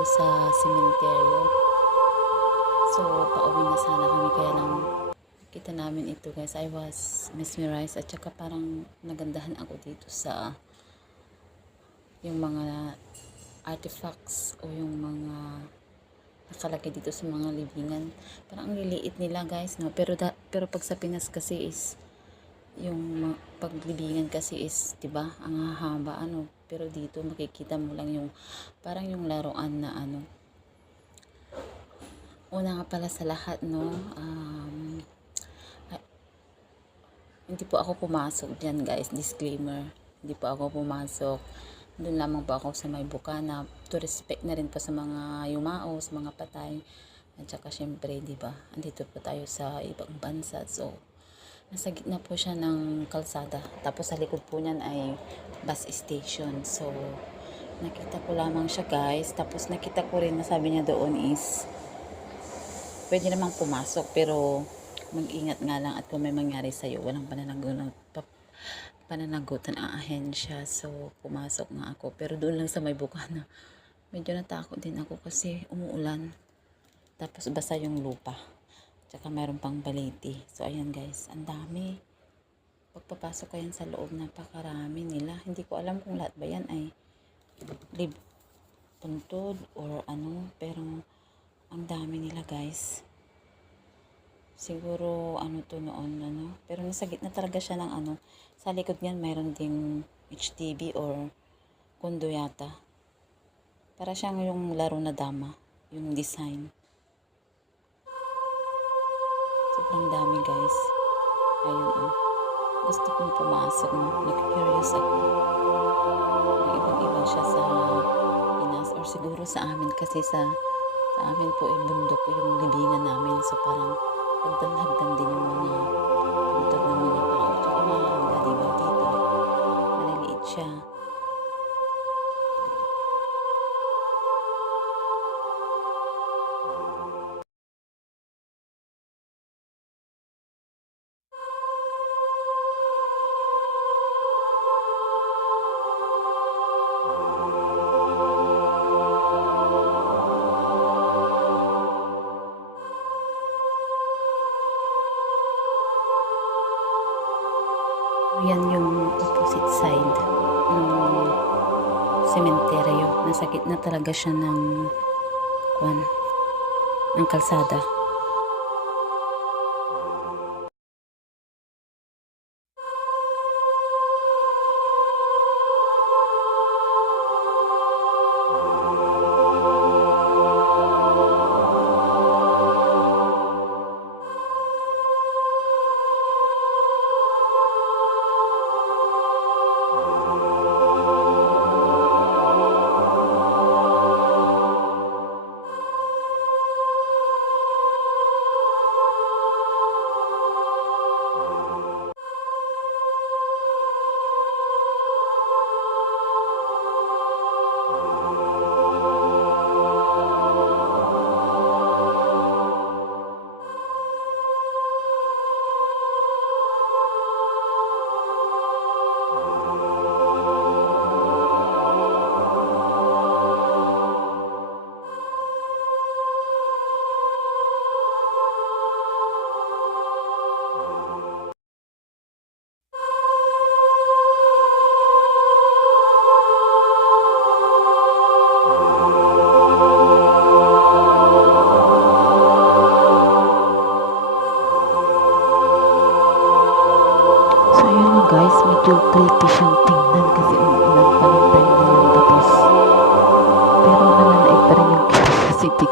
dito sa sementeryo. So, pauwi na sana kami kaya lang kita namin ito guys. I was mesmerized at saka parang nagandahan ako dito sa yung mga artifacts o yung mga nakalagay dito sa mga libingan. Parang ang liliit nila guys, no? Pero, da, pero pag sa Pinas kasi is, yung paglibingan kasi is, 'di ba ang hahaba, ano. Pero dito makikita mo lang yung, parang yung laruan na ano. Una nga pala sa lahat, no, um, ay- hindi po ako pumasok dyan guys, disclaimer. Hindi po ako pumasok doon lamang po ako sa may bukana to respect na rin po sa mga yumao, sa mga patay at saka syempre di ba andito po tayo sa ibang bansa so nasa gitna po siya ng kalsada tapos sa likod po niyan ay bus station so nakita ko lamang siya guys tapos nakita ko rin na sabi niya doon is pwede namang pumasok pero mag-ingat nga lang at kung may mangyari sa'yo walang pananagunan pa, pananagutan ang ahensya. So, pumasok nga ako. Pero doon lang sa may bukana, medyo natakot din ako kasi umuulan. Tapos basa yung lupa. Tsaka mayroon pang baliti. So, ayan guys, ang dami. Pagpapasok ko yan sa loob, napakarami nila. Hindi ko alam kung lahat ba yan ay lib puntod or ano. Pero, ang dami nila guys. Siguro, ano to noon, ano. Pero nasa gitna talaga siya ng ano. Sa likod niyan, mayroon ding HDB or kondo yata. Para siyang yung laro na dama. Yung design. Sobrang dami, guys. Ayun, oh. Gusto kong pumasok, no. Nag-curious ako. Ibang-ibang siya sa Pinas. Or siguro sa amin kasi sa sa amin po ay bundok yung libingan namin. So, parang hagdan-hagdan din yung mga Yan yung opposite side ng sementeryo. Nasa gitna talaga siya ng kwan, ng kalsada.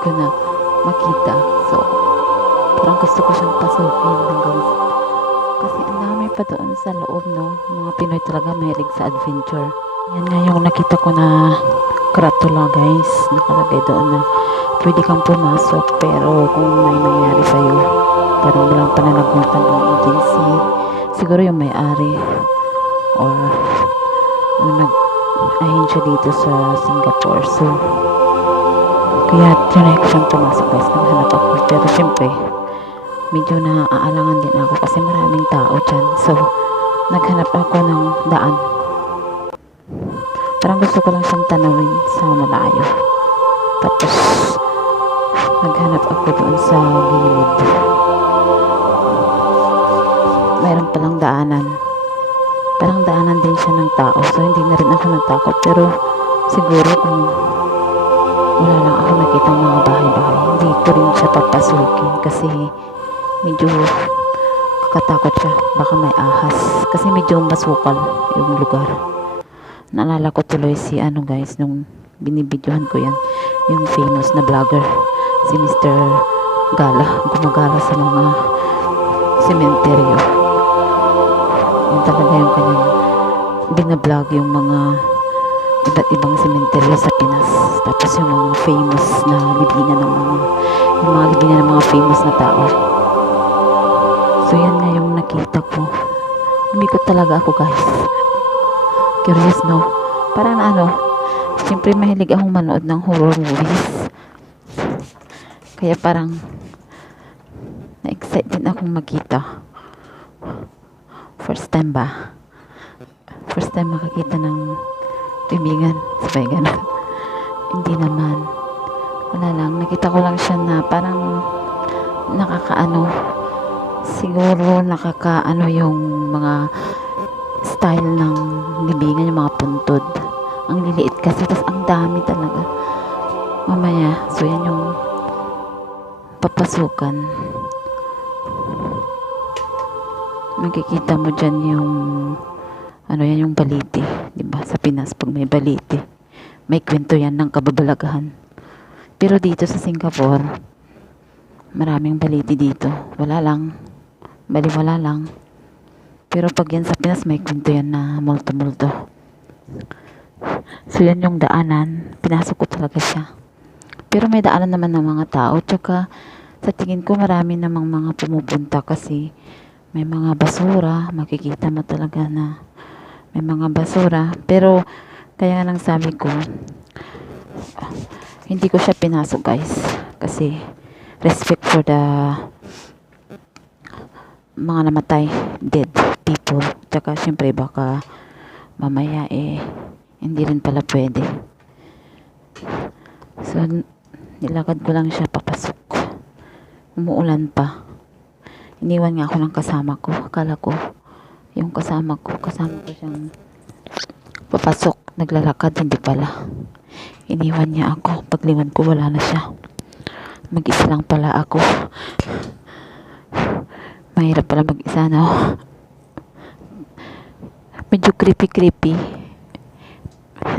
Ko na makita. So parang gusto ko siyang pasukin hanggang kasi ang dami pa doon sa loob no. Mga Pinoy talaga mahilig sa adventure. Yan nga yung nakita ko na karatula guys. Nakalagay doon na pwede kang pumasok pero kung may mangyari sa'yo parang walang pananagutan ng agency siguro yung may-ari or ano nag ahensya dito sa Singapore so Kaya ko siyang pumasok guys. Naghanap ako. Pero syempre, medyo naaalangan din ako kasi maraming tao dyan. So, naghanap ako ng daan. Parang gusto ko lang siyang tanawin sa malayo. Tapos, naghanap ako doon sa gilid. Mayroon palang daanan. Parang daanan din siya ng tao. So, hindi na rin ako natakot. Pero, siguro kung wala lang ako nakita mga bahay-bahay, hindi ko rin siya papasukin kasi medyo kakatakot siya. Baka may ahas. Kasi medyo masukal yung lugar. Naalala ko tuloy si ano guys, nung binibidyohan ko yan, yung famous na vlogger, si Mr. Gala, gumagala sa mga sementeryo. Yun talaga yung kanyang binablog yung mga iba't ibang sementeryo sa Pinas. Tapos yung mga famous na libingan ng mga yung mga libingan ng mga famous na tao. So yan nga yung nakita ko. Umikot talaga ako guys. Curious no? Parang ano, siyempre mahilig akong manood ng horror movies. Kaya parang na-excite din akong makita. First time ba? First time makakita ng bibigan. Sabay ganun. Hindi naman. Wala lang. Nakita ko lang siya na parang nakakaano. Siguro nakakaano yung mga style ng libingan, yung mga puntod. Ang liliit kasi, tapos ang dami talaga. Mamaya, so yan yung papasukan. Makikita mo dyan yung ano yan yung baliti, 'di ba? Sa Pinas pag may baliti, may kwento yan ng kababalagahan. Pero dito sa Singapore, maraming baliti dito. Wala lang. Bali wala lang. Pero pag yan sa Pinas, may kwento yan na multo-multo. So yan yung daanan. Pinasok ko talaga siya. Pero may daanan naman ng mga tao. Tsaka sa tingin ko marami namang mga pumupunta kasi may mga basura. Makikita mo talaga na may mga basura. Pero kaya lang sabi ko, hindi ko siya pinasok guys. Kasi respect for the mga namatay, dead people. Tsaka syempre baka mamaya eh hindi rin pala pwede. So, nilakad ko lang siya papasok. Umuulan pa. Iniwan nga ako ng kasama ko. Akala ko, yung kasama ko, kasama ko siyang papasok. Naglalakad, hindi pala. Iniwan niya ako. Pagliwan ko, wala na siya. Mag-isa lang pala ako. Mahirap pala mag-isa, no? Medyo creepy-creepy.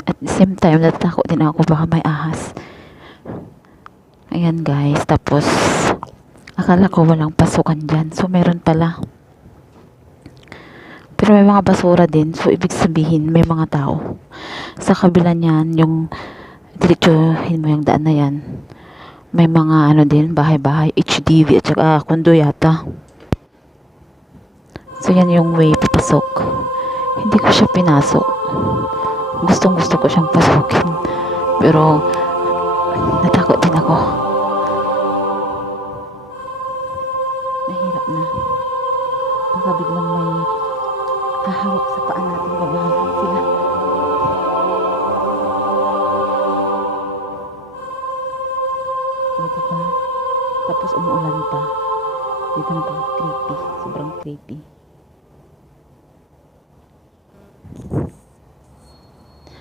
At the same time, natakot din ako baka may ahas. Ayan guys, tapos akala ko walang pasukan dyan. So, meron pala. Pero may mga basura din. So, ibig sabihin, may mga tao. Sa kabila niyan, yung diretsuhin mo yung daan na yan. May mga ano din, bahay-bahay, HDV at saka kondo yata. So, yan yung way papasok. Hindi ko siya pinasok. Gustong gusto ko siyang pasukin. Pero, natakot din ako. Mahirap na. Baka biglang may hahawak sa paa natin. Babahalan sila. O, diba? Tapos umuulan pa. Dito na pa creepy. Sobrang creepy.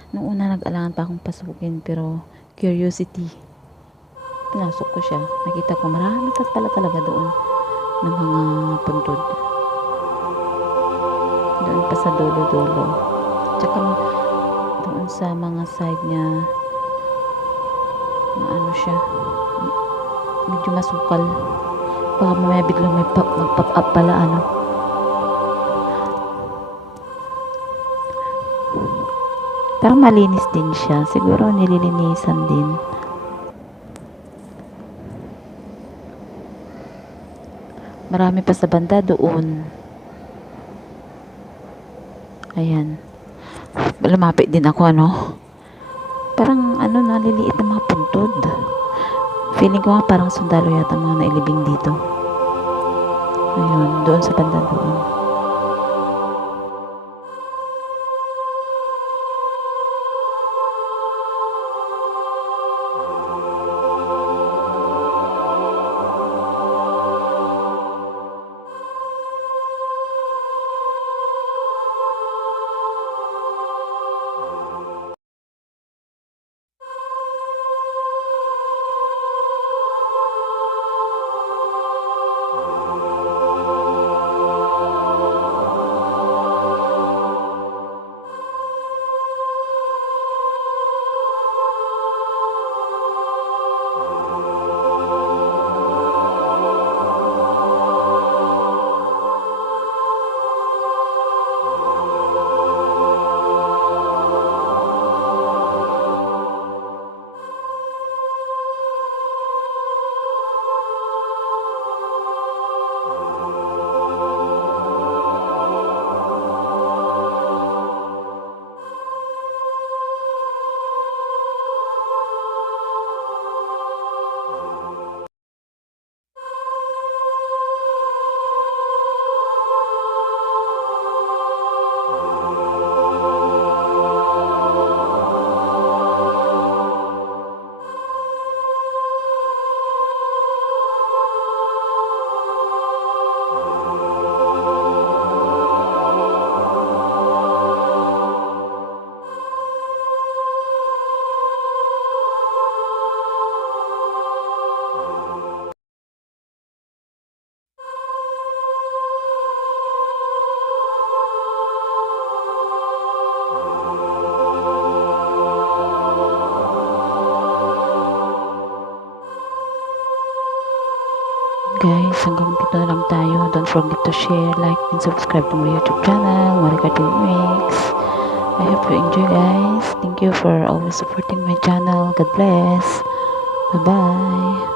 Nung una nag-alangan pa akong pasukin pero curiosity. Pinasok ko siya. Nakita ko marami pa pala talaga doon ng mga puntod. Doon pa sa dulo-dulo. Tsaka doon sa mga side niya ano siya medyo masukal. Baka mamaya biglang may pop, mag-pop up pala ano. Parang malinis din siya. Siguro nililinisan din. Marami pa sa banda doon. Ayan. Lumapit din ako, ano. Parang, ano, naliliit na mga puntod. Feeling ko nga parang sundalo yata mga nailibing dito. Ayun, doon sa banda doon. Na lang tayo. Don't forget to share, like, and subscribe to my YouTube channel, Marika TV Mix. I hope you enjoy guys. Thank you for always supporting my channel. God bless. Bye-bye.